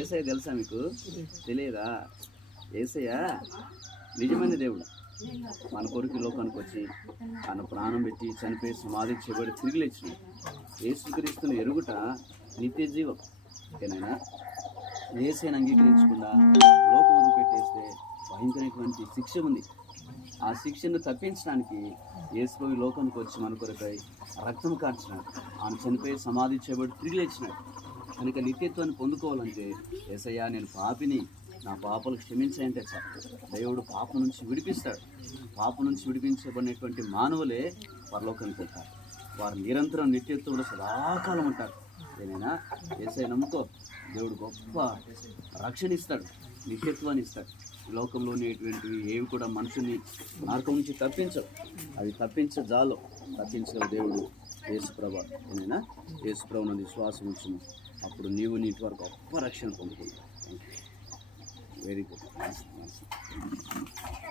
ఏసయ్య తెలుసా మీకు? తెలియదా? ఏసయ్య నిజమైన దేవుడు. మన కొరకు లోకానికి వచ్చి ఆయన ప్రాణం పెట్టి చనిపోయి సమాధి చేయబడి తిరిగి లేచిన ఏసుక్రీస్తుని ఎరుగుట నిత్య జీవం. ఓకేనైనా ఏసైని అంగీకరించకుండా లోకం వదిలిపెట్టేస్తే భయంకరమైనటువంటి శిక్ష ఉంది. ఆ శిక్షను తప్పించడానికి యేసు లోకానికి వచ్చి మన కొరకై రక్తం కార్చినాడు. ఆయన చనిపోయి సమాధి చేయబడి తిరిగి లేచినాడు. కనుక నిత్యత్వాన్ని పొందుకోవాలంటే ఏసయ్యా నేను పాపిని నా పాపలు క్షమించాయంటే చాలు. దేవుడు పాప నుంచి విడిపిస్తాడు. పాప నుంచి విడిపించబడినటువంటి మానవులే పరలోకానికి వెళ్తారు. వారు నిరంతరం నిత్యత్వంలో సదాకాలం ఉంటారు. ఏదైనా ఏసై నమ్ముకో. దేవుడు గొప్ప రక్షణ ఇస్తాడు. నిత్యత్వాన్ని ఇస్తాడు. లోకంలో ఉండేటువంటివి ఏవి కూడా మనుషుని మార్గం నుంచి తప్పించవు. అవి తప్పించజాలు తప్పించగల దేవుడు యేసుప్రభ. ఏమైనా? యేసుప్రభు నందు విశ్వాసం ఉంచును అప్పుడు నీవు నీటి వరకు గొప్ప రక్షణ పొందుకుంటావు. Very good